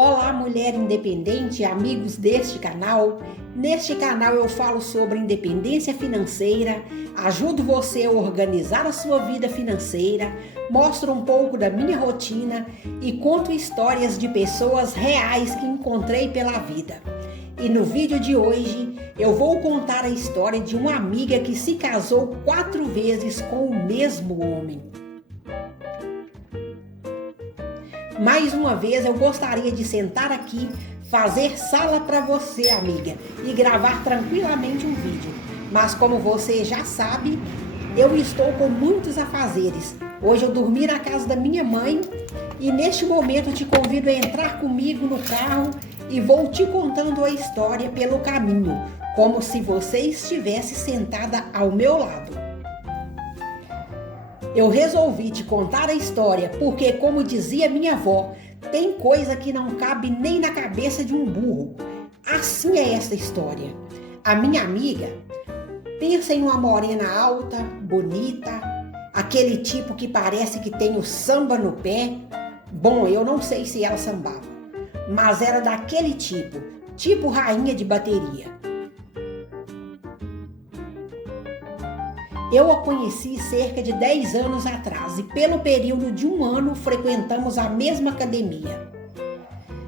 Olá, mulher independente, amigos deste canal. Neste canal eu falo sobre independência financeira, ajudo você a organizar a sua vida financeira, mostro um pouco da minha rotina e conto histórias de pessoas reais que encontrei pela vida. E no vídeo de hoje eu vou contar a história de uma amiga que se casou 4 vezes com o mesmo homem. Mais uma vez eu gostaria de sentar aqui, fazer sala para você, amiga, e gravar tranquilamente um vídeo. Mas como você já sabe, eu estou com muitos afazeres. Hoje eu dormi na casa da minha mãe e neste momento eu te convido a entrar comigo no carro e vou te contando a história pelo caminho, como se você estivesse sentada ao meu lado. Eu resolvi te contar a história porque, como dizia minha avó, tem coisa que não cabe nem na cabeça de um burro. Assim é esta história. A minha amiga, pensa em uma morena alta, bonita, aquele tipo que parece que tem o samba no pé. Bom, eu não sei se ela sambava, mas era daquele tipo rainha de bateria. Eu a conheci cerca de 10 anos atrás e pelo período de 1 ano frequentamos a mesma academia.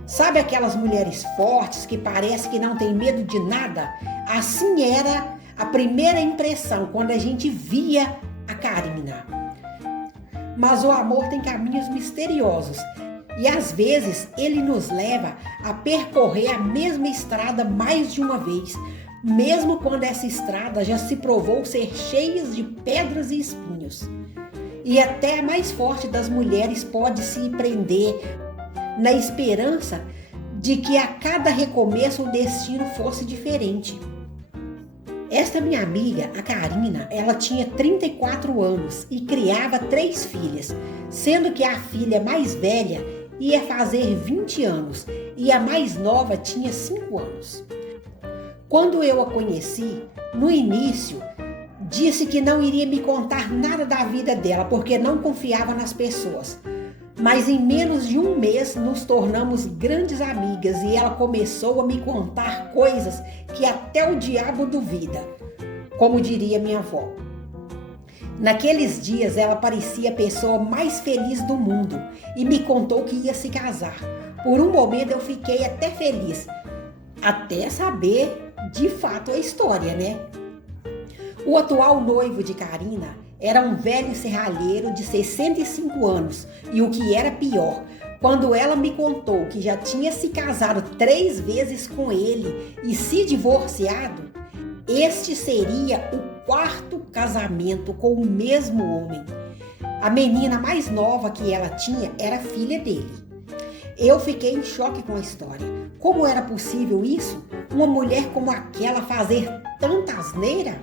Sabe aquelas mulheres fortes que parece que não tem medo de nada? Assim era a primeira impressão quando a gente via a Karina. Mas o amor tem caminhos misteriosos e às vezes ele nos leva a percorrer a mesma estrada mais de uma vez, mesmo quando essa estrada já se provou ser cheia de pedras e espinhos. E até a mais forte das mulheres pode se prender na esperança de que a cada recomeço o destino fosse diferente. Esta minha amiga, a Karina, ela tinha 34 anos e criava 3 filhas, sendo que a filha mais velha ia fazer 20 anos e a mais nova tinha 5 anos. Quando eu a conheci, no início, disse que não iria me contar nada da vida dela, porque não confiava nas pessoas. Mas em menos de 1 mês nos tornamos grandes amigas e ela começou a me contar coisas que até o diabo duvida, como diria minha avó. Naqueles dias ela parecia a pessoa mais feliz do mundo e me contou que ia se casar. Por um momento eu fiquei até feliz, até saber de fato a história, né? O atual noivo de Karina era um velho serralheiro de 65 anos e o que era pior, quando ela me contou que já tinha se casado 3 vezes com ele e se divorciado, este seria o 4º casamento com o mesmo homem. A menina mais nova que ela tinha era filha dele. Eu fiquei em choque com a história. Como era possível isso? Uma mulher como aquela fazer tanta asneira?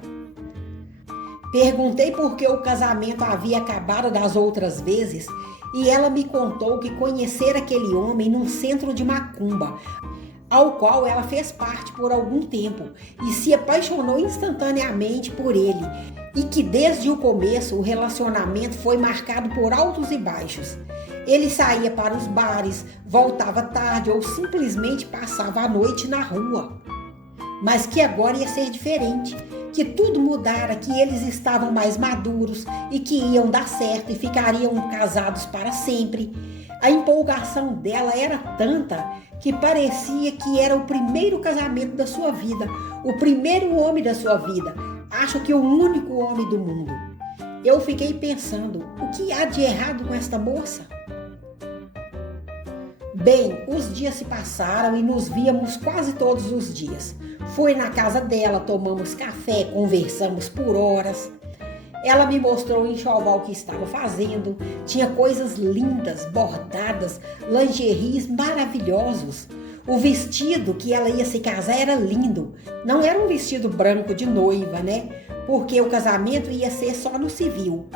Perguntei por que o casamento havia acabado das outras vezes e ela me contou que conhecera aquele homem num centro de macumba, ao qual ela fez parte por algum tempo e se apaixonou instantaneamente por ele e que desde o começo o relacionamento foi marcado por altos e baixos. Ele saía para os bares, voltava tarde ou simplesmente passava a noite na rua. Mas que agora ia ser diferente, que tudo mudara, que eles estavam mais maduros e que iam dar certo e ficariam casados para sempre. A empolgação dela era tanta que parecia que era o primeiro casamento da sua vida, o primeiro homem da sua vida, acho que o único homem do mundo. Eu fiquei pensando, o que há de errado com esta moça? Bem, os dias se passaram e nos víamos quase todos os dias. Fui na casa dela, tomamos café, conversamos por horas. Ela me mostrou o enxoval que estava fazendo. Tinha coisas lindas, bordadas, lingeries maravilhosos. O vestido que ela ia se casar era lindo. Não era um vestido branco de noiva, né? Porque o casamento ia ser só no civil.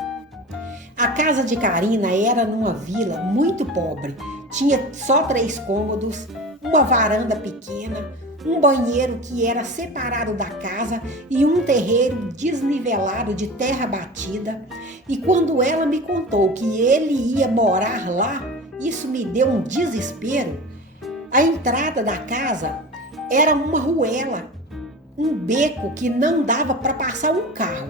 A casa de Karina era numa vila muito pobre. Tinha só 3 cômodos, uma varanda pequena, um banheiro que era separado da casa e um terreiro desnivelado de terra batida. E quando ela me contou que ele ia morar lá, isso me deu um desespero. A entrada da casa era uma ruela, um beco que não dava para passar um carro.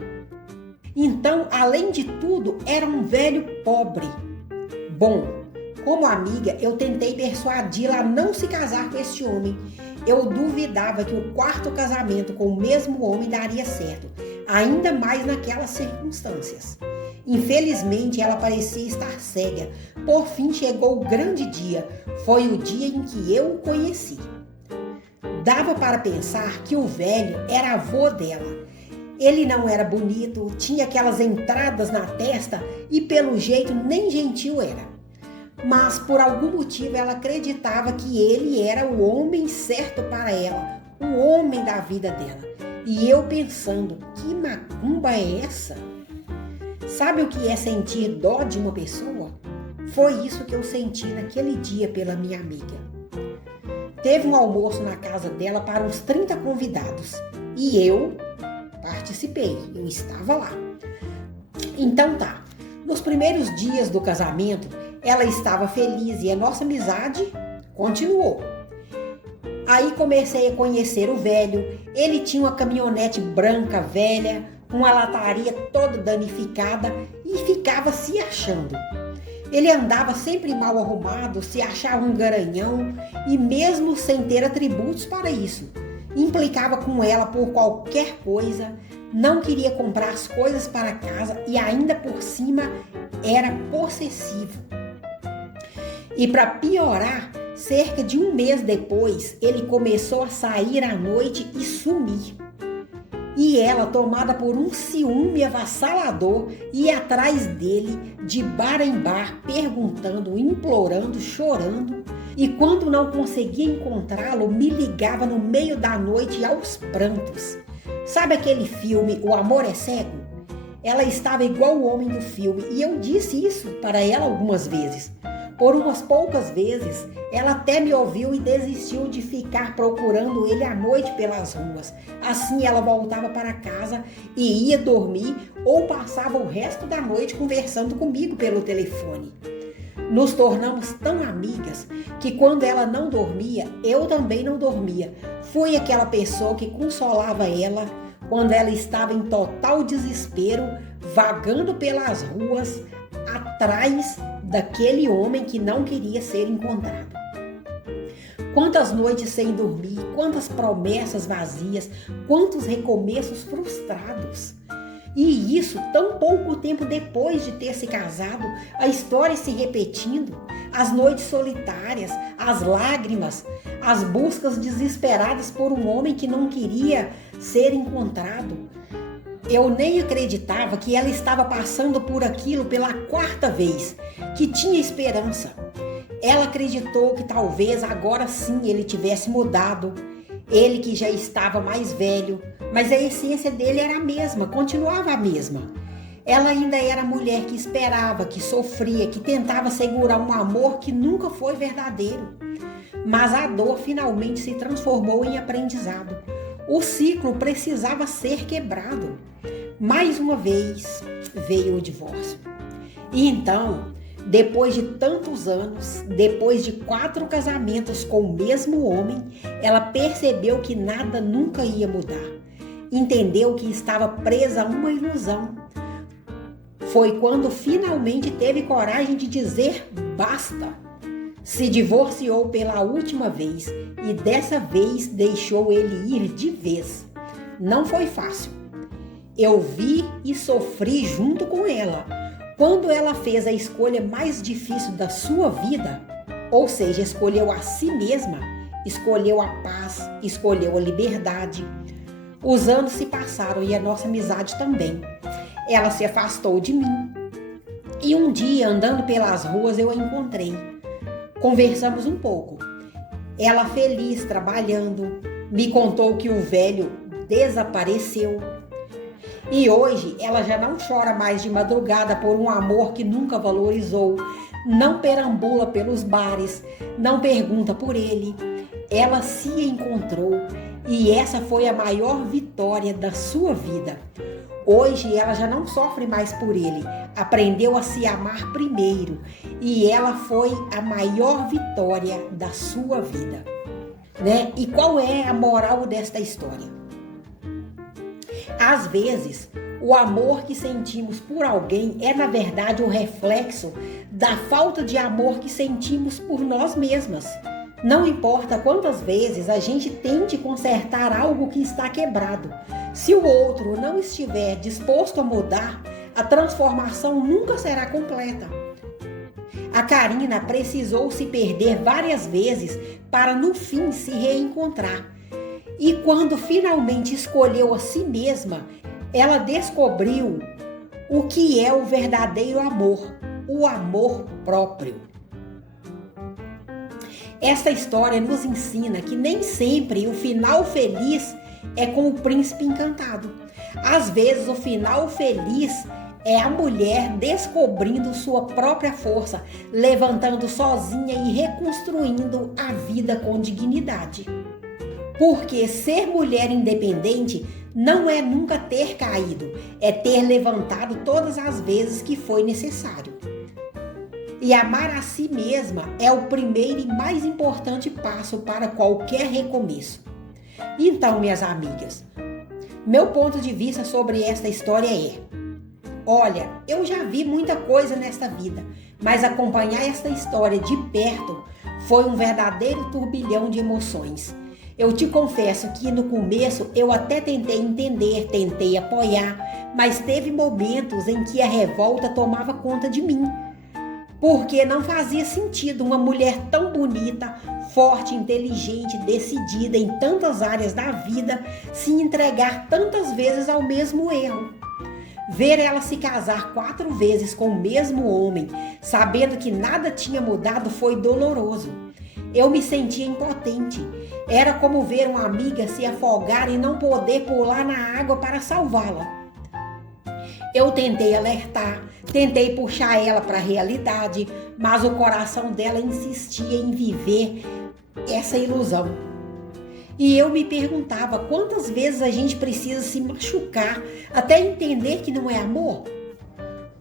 Então, além de tudo, era um velho pobre. Bom, como amiga, eu tentei persuadi-la a não se casar com esse homem. Eu duvidava que o quarto casamento com o mesmo homem daria certo, ainda mais naquelas circunstâncias. Infelizmente, ela parecia estar cega. Por fim, chegou o grande dia. Foi o dia em que eu o conheci. Dava para pensar que o velho era avô dela. Ele não era bonito, tinha aquelas entradas na testa e, pelo jeito, nem gentil era. Mas, por algum motivo, ela acreditava que ele era o homem certo para ela, o homem da vida dela. E eu pensando, que macumba é essa? Sabe o que é sentir dó de uma pessoa? Foi isso que eu senti naquele dia pela minha amiga. Teve um almoço na casa dela para uns 30 convidados e eu participei, eu estava lá. Então tá, nos primeiros dias do casamento, ela estava feliz e a nossa amizade continuou. Aí comecei a conhecer o velho. Ele tinha uma caminhonete branca velha, uma lataria toda danificada e ficava se achando. Ele andava sempre mal arrumado, se achava um garanhão e mesmo sem ter atributos para isso, implicava com ela por qualquer coisa, não queria comprar as coisas para casa e ainda por cima era possessivo. E para piorar, cerca de um mês depois, ele começou a sair à noite e sumir. E ela, tomada por um ciúme avassalador, ia atrás dele de bar em bar, perguntando, implorando, chorando. E quando não conseguia encontrá-lo, me ligava no meio da noite aos prantos. Sabe aquele filme O Amor é Cego? Ela estava igual o homem do filme e eu disse isso para ela algumas vezes. Por umas poucas vezes, ela até me ouviu e desistiu de ficar procurando ele à noite pelas ruas. Assim ela voltava para casa e ia dormir ou passava o resto da noite conversando comigo pelo telefone. Nos tornamos tão amigas que quando ela não dormia, eu também não dormia. Fui aquela pessoa que consolava ela quando ela estava em total desespero, vagando pelas ruas, atrás daquele homem que não queria ser encontrado. Quantas noites sem dormir, quantas promessas vazias, quantos recomeços frustrados. E isso tão pouco tempo depois de ter se casado, a história se repetindo, as noites solitárias, as lágrimas, as buscas desesperadas por um homem que não queria ser encontrado. Eu nem acreditava que ela estava passando por aquilo pela quarta vez, que tinha esperança. Ela acreditou que talvez agora sim ele tivesse mudado, ele que já estava mais velho, mas a essência dele era a mesma, continuava a mesma. Ela ainda era a mulher que esperava, que sofria, que tentava segurar um amor que nunca foi verdadeiro. Mas a dor finalmente se transformou em aprendizado. O ciclo precisava ser quebrado. Mais uma vez veio o divórcio. E então, depois de tantos anos, depois de 4 casamentos com o mesmo homem, ela percebeu que nada nunca ia mudar. Entendeu que estava presa a uma ilusão. Foi quando finalmente teve coragem de dizer basta. Se divorciou pela última vez e dessa vez deixou ele ir de vez. Não foi fácil. Eu vi e sofri junto com ela. Quando ela fez a escolha mais difícil da sua vida, ou seja, escolheu a si mesma, escolheu a paz, escolheu a liberdade. Os anos se passaram e a nossa amizade também. Ela se afastou de mim. E um dia, andando pelas ruas, eu a encontrei. Conversamos um pouco. Ela feliz, trabalhando, me contou que o velho desapareceu. E hoje ela já não chora mais de madrugada por um amor que nunca valorizou, não perambula pelos bares, não pergunta por ele. Ela se encontrou e essa foi a maior vitória da sua vida. Hoje ela já não sofre mais por ele, aprendeu a se amar primeiro e ela foi a maior vitória da sua vida, né? E qual é a moral desta história? Às vezes, o amor que sentimos por alguém é, na verdade, o reflexo da falta de amor que sentimos por nós mesmas. Não importa quantas vezes a gente tente consertar algo que está quebrado, se o outro não estiver disposto a mudar, a transformação nunca será completa. A Karina precisou se perder várias vezes para no fim se reencontrar. E quando finalmente escolheu a si mesma, ela descobriu o que é o verdadeiro amor, o amor próprio. Esta história nos ensina que nem sempre o final feliz é com o príncipe encantado. Às vezes o final feliz é a mulher descobrindo sua própria força, levantando sozinha e reconstruindo a vida com dignidade. Porque ser mulher independente não é nunca ter caído, é ter levantado todas as vezes que foi necessário. E amar a si mesma é o primeiro e mais importante passo para qualquer recomeço. Então, minhas amigas, meu ponto de vista sobre esta história é: olha, eu já vi muita coisa nesta vida, mas acompanhar esta história de perto foi um verdadeiro turbilhão de emoções. Eu te confesso que no começo eu até tentei entender, tentei apoiar, mas teve momentos em que a revolta tomava conta de mim. Porque não fazia sentido uma mulher tão bonita, forte, inteligente, decidida em tantas áreas da vida se entregar tantas vezes ao mesmo erro. Ver ela se casar 4 vezes com o mesmo homem, sabendo que nada tinha mudado, foi doloroso. Eu me sentia impotente. Era como ver uma amiga se afogar e não poder pular na água para salvá-la. Eu tentei alertar, tentei puxar ela para a realidade, mas o coração dela insistia em viver essa ilusão. E eu me perguntava quantas vezes a gente precisa se machucar até entender que não é amor?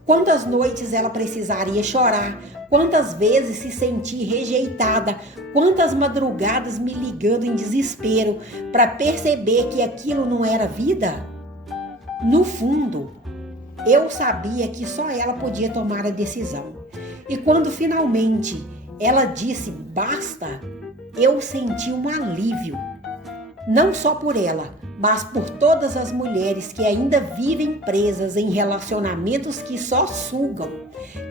Quantas noites ela precisaria chorar? Quantas vezes se sentir rejeitada? Quantas madrugadas me ligando em desespero para perceber que aquilo não era vida? No fundo, eu sabia que só ela podia tomar a decisão. E quando finalmente ela disse basta, eu senti um alívio. Não só por ela, mas por todas as mulheres que ainda vivem presas em relacionamentos que só sugam,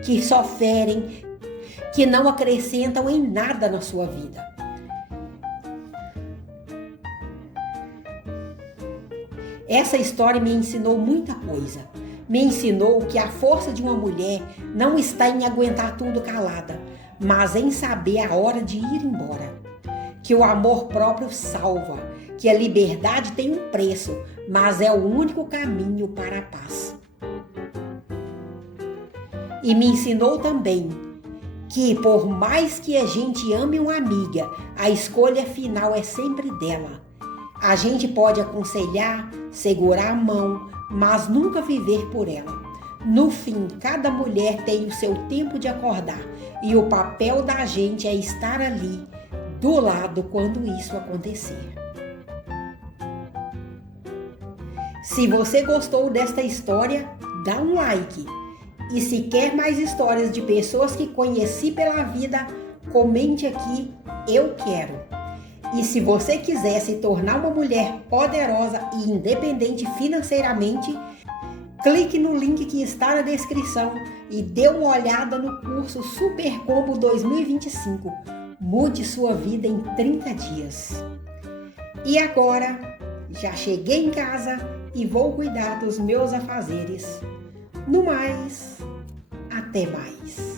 que só ferem, que não acrescentam em nada na sua vida. Essa história me ensinou muita coisa. Me ensinou que a força de uma mulher não está em aguentar tudo calada, mas em saber a hora de ir embora. Que o amor próprio salva, que a liberdade tem um preço, mas é o único caminho para a paz. E me ensinou também que por mais que a gente ame uma amiga, a escolha final é sempre dela. A gente pode aconselhar, segurar a mão, mas nunca viver por ela. No fim, cada mulher tem o seu tempo de acordar e o papel da gente é estar ali, do lado, quando isso acontecer. Se você gostou desta história, dá um like. E se quer mais histórias de pessoas que conheci pela vida, comente aqui, eu quero. E se você quiser se tornar uma mulher poderosa e independente financeiramente, clique no link que está na descrição e dê uma olhada no curso Super Combo 2025. Mude sua vida em 30 dias. E agora, já cheguei em casa e vou cuidar dos meus afazeres. No mais, até mais.